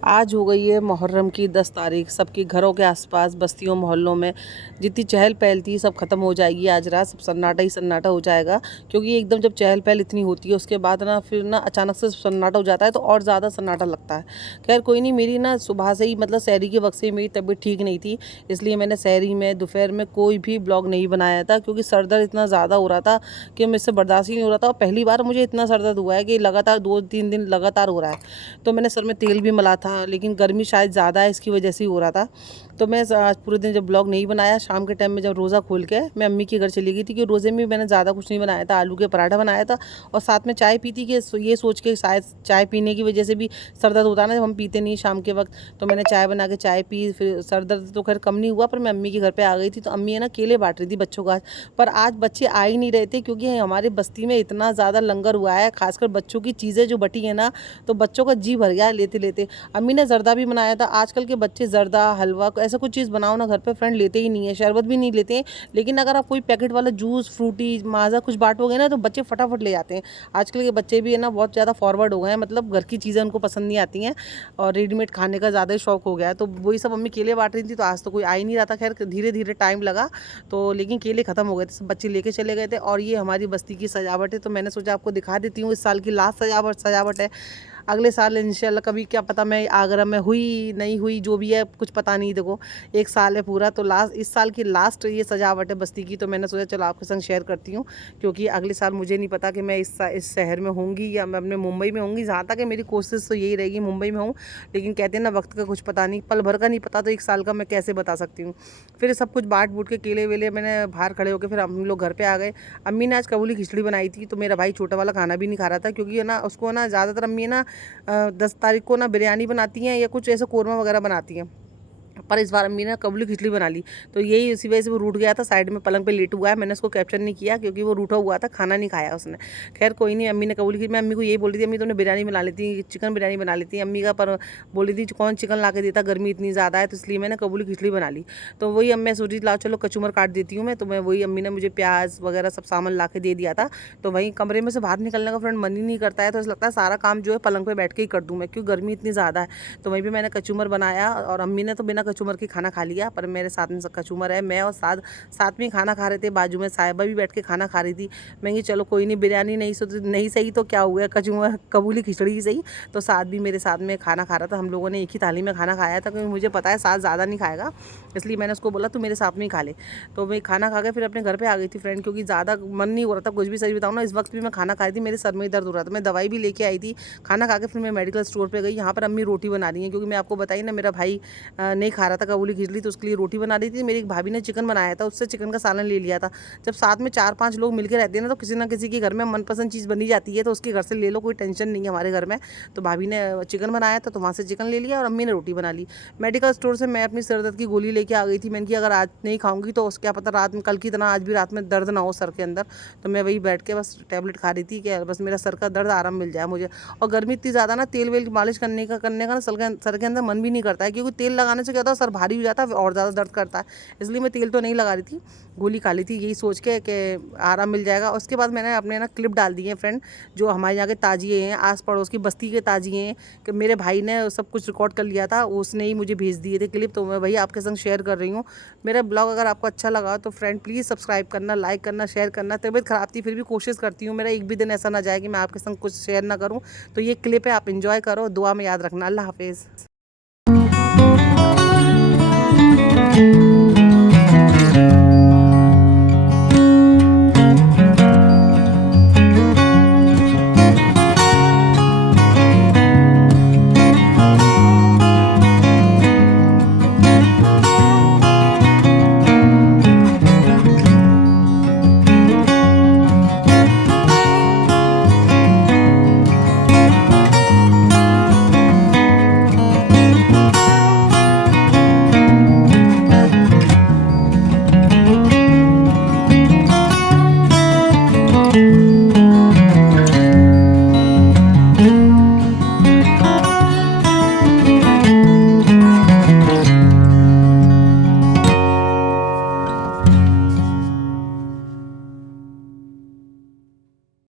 आज हो गई है मुहर्रम की 10 तारीख। सबके घरों के आसपास बस्तियों मोहल्लों में जितनी चहल पहल थी सब ख़त्म हो जाएगी। आज रात सब सन्नाटा ही सन्नाटा हो जाएगा, क्योंकि एकदम जब चहल पहल इतनी होती है उसके बाद ना फिर ना अचानक से सन्नाटा हो जाता है तो और ज़्यादा सन्नाटा लगता है। खैर कोई नहीं, मेरी ना सुबह से ही मतलब सहरी के वक्त से ही मेरी तबीयत ठीक नहीं थी, इसलिए मैंने सहरी में दोपहर में कोई भी ब्लॉग नहीं बनाया था, क्योंकि सर दर्द इतना ज़्यादा हो रहा था कि मुझसे बर्दाश्त ही नहीं हो रहा था। और पहली बार मुझे इतना सर दर्द हुआ है कि लगातार 2-3 दिन लगातार हो रहा है। तो मैंने सर में तेल भी मला था, लेकिन गर्मी शायद ज़्यादा है इसकी वजह से ही हो रहा था। तो मैं आज पूरे दिन जब ब्लॉग नहीं बनाया, शाम के टाइम में जब रोज़ा खोल के मैं अम्मी के घर चली गई थी, क्योंकि रोज़े में मैंने ज़्यादा कुछ नहीं बनाया था, आलू के पराठा बनाया था और साथ में चाय पी थी कि ये सोच के शायद चाय पीने की वजह से भी सर दर्द होता है ना जब हम पीते नहीं शाम के वक्त। तो मैंने चाय बना के चाय पी, फिर सर दर्द तो खैर कम नहीं हुआ, पर मैं अम्मी के घर पर आ गई थी। तो अम्मी है ना केले बांट रही थी बच्चों का, पर आज बच्चे आ ही नहीं रहे थे, क्योंकि हमारे बस्ती में इतना ज़्यादा लंगर हुआ है, खासकर बच्चों की चीज़ें जो बटी है ना, तो बच्चों का जी भर गया है लेते लेते। अम्मी ने जर्दा भी बनाया था। आजकल के बच्चे जर्दा हलवा ऐसा कुछ चीज़ बनाओ ना घर पे फ्रेंड लेते ही नहीं है, शरबत भी नहीं लेते हैं। लेकिन अगर आप कोई पैकेट वाला जूस फ्रूटी माजा कुछ बांटोगे ना तो बच्चे फटाफट ले जाते हैं। आजकल के बच्चे भी है ना बहुत ज़्यादा फॉरवर्ड हो गए हैं, मतलब घर की चीज़ें उनको पसंद नहीं आती हैं और रेडीमेड खाने का ज़्यादा शौक हो गया है। तो वही सब अम्मी केले बांट रही थी, तो आज तो कोई आ ही नहीं रहा था। खैर धीरे धीरे टाइम लगा, तो लेकिन केले ख़त्म हो गए थे, सब बच्चे लेके चले गए थे। और ये हमारी बस्ती की सजावट है, तो मैंने सोचा आपको दिखा देती हूँ। इस साल की लास्ट सजावट है। अगले साल इंशाल्लाह कभी क्या पता मैं आगरा में हुई नहीं हुई, जो भी है कुछ पता नहीं। देखो 1 साल है पूरा, तो इस साल की लास्ट ये सजावट है बस्ती की। तो मैंने सोचा चलो आपके संग शेयर करती हूँ, क्योंकि अगले साल मुझे नहीं पता कि मैं इस शहर में होंगी या मैं अपने मुंबई में होंगी। जहाँ तक है मेरी कोशिश तो यही रहेगी मुंबई में हूँ, लेकिन कहते हैं ना वक्त का कुछ पता नहीं, पल भर का नहीं पता, तो 1 साल का मैं कैसे बता सकती हूँ। फिर सब कुछ बांट बूट के केले वेले मैंने बाहर खड़े होकर फिर हम लोग घर पर आ गए। अम्मी ने आज कबूली खिचड़ी बनाई थी, तो मेरा भाई छोटा वाला खाना भी नहीं खा रहा था, क्योंकि है ना उसको ना ज़्यादातर अम्मी ना 10 तारीख को ना बिरयानी बनाती हैं या कुछ ऐसा कौरमा वगैरह बनाती हैं, पर इस बार अम्मी ने कबूली खिचड़ी बना ली। तो यही उसी वजह से वो रूठ गया था, साइड में पलंग पे लेट हुआ है। मैंने उसको कैप्चर नहीं किया क्योंकि वो रूठा हुआ था, खाना नहीं खाया उसने। खैर कोई नहीं, अम्मी ने कबूली खिचड़ी, मैं अम्मी को यही बोल रही थी अम्मी तुमने बिरयानी बना लेती, चिकन बिरयानी बना लेती अम्मी का, पर बोल रही थी कौन चिकन ला के देता, गर्मी इतनी ज़्यादा है, तो इसलिए मैंने कबूली खिचड़ी बना ली। तो वही अम्मी सोच रही ला चलो कचूमर काट देती हूँ मैं, तो मैं वही अम्मी ने मुझे प्याज वगैरह सब सामान ला के दे दिया था। तो वहीं कमरे में से बाहर निकलने का फ्रेंड मन ही नहीं करता है, तो ऐसा लगता है सारा काम जो है पलंग पर बैठ के ही कर दूँ मैं, क्योंकि गर्मी इतनी ज़्यादा है। तो वहीं पर मैंने कचूमर बनाया और अम्मी ने तो बिना कचूमर के खाना खा लिया, पर मेरे साथ में कचूमर है, मैं और साथ में खाना खा रहे थे। बाजू में साहिबा भी बैठ के खाना खा रही थी। मैं कि चलो कोई नहीं, बिरयानी नहीं सही तो क्या हुआ, कचूमर कबूली खिचड़ी ही सही। तो साथ भी मेरे साथ में खाना खा रहा था, हम लोगों ने एक ही थाली में खाना खाया था, क्योंकि मुझे पता है साथ ज़्यादा नहीं खाएगा, इसलिए मैंने उसको बोला तू मेरे साथ में ही खा ले। तो मैं खाना खा के फिर अपने घर पर आ गई थी फ्रेंड, क्योंकि ज़्यादा मन नहीं हो रहा था कुछ भी। सही बताऊँ ना, इस वक्त भी मैं खाना खाई थी, मेरे सर में दर्द हो रहा था, मैं दवाई भी लेके आई थी। खाना खा के फिर मैं मेडिकल स्टोर पर गई, यहाँ पर अम्मी रोटी बना रही है, क्योंकि मैं आपको बताई ना मेरा भाई नहीं खा रहा था कबूली खिचड़ी, तो उसके लिए रोटी बना रही थी। मेरी एक भाभी ने चिकन बनाया था, उससे चिकन का सालन ले लिया था। जब साथ में 4-5 लोग मिलकर रहते हैं ना, तो किसी ना किसी के घर में मनपसंद चीज़ बनी जाती है, तो उसके घर से ले लो, कोई टेंशन नहीं है हमारे घर में। तो भाभी ने चिकन बनाया था, तो वहाँ से चिकन ले लिया और अम्मी ने रोटी बना ली। मेडिकल स्टोर से मैं अपनी सर दर्द की गोली लेके आ गई थी। मैंने कि अगर आज नहीं खाऊंगी तो क्या पता रात में कल की तरह आज भी रात में दर्द ना हो सर के अंदर। तो मैं वही बैठ के बस टैबलेट खा रही थी कि बस मेरा सर का दर्द आराम मिल जाए मुझे। और गर्मी इतनी ज़्यादा ना, तेल वेल मालिश करने का ना सर के अंदर मन भी नहीं करता है, क्योंकि तेल लगाने से क्या होता है सर भारी हो जाता है और ज़्यादा दर्द करता है। इसलिए मैं तेल तो नहीं लगा रही थी, गोली खा ली थी यही सोच के कि आराम मिल जाएगा। उसके बाद मैंने अपने ना क्लिप डाल दी है फ्रेंड, जो हमारे यहाँ के ताजिए हैं, आस पड़ोस की बस्ती के ताजिए हैं, कि मेरे भाई ने सब कुछ रिकॉर्ड कर लिया था, उसने ही मुझे भेज दिए थे क्लिप, तो मैं वही आपके संग शेयर कर रही हूँ। मेरा ब्लॉग अगर आपको अच्छा लगा तो फ्रेंड प्लीज़ सब्सक्राइब करना, लाइक करना, शेयर करना। तबीयत ख़राब थी फिर भी कोशिश करती हूँ, मेरा एक भी दिन ऐसा ना जाए कि मैं आपके संग कुछ शेयर ना करूँ। तो ये क्लिप है, आप इंजॉय करो, दुआ में याद रखना। अल्लाह हाफिज़।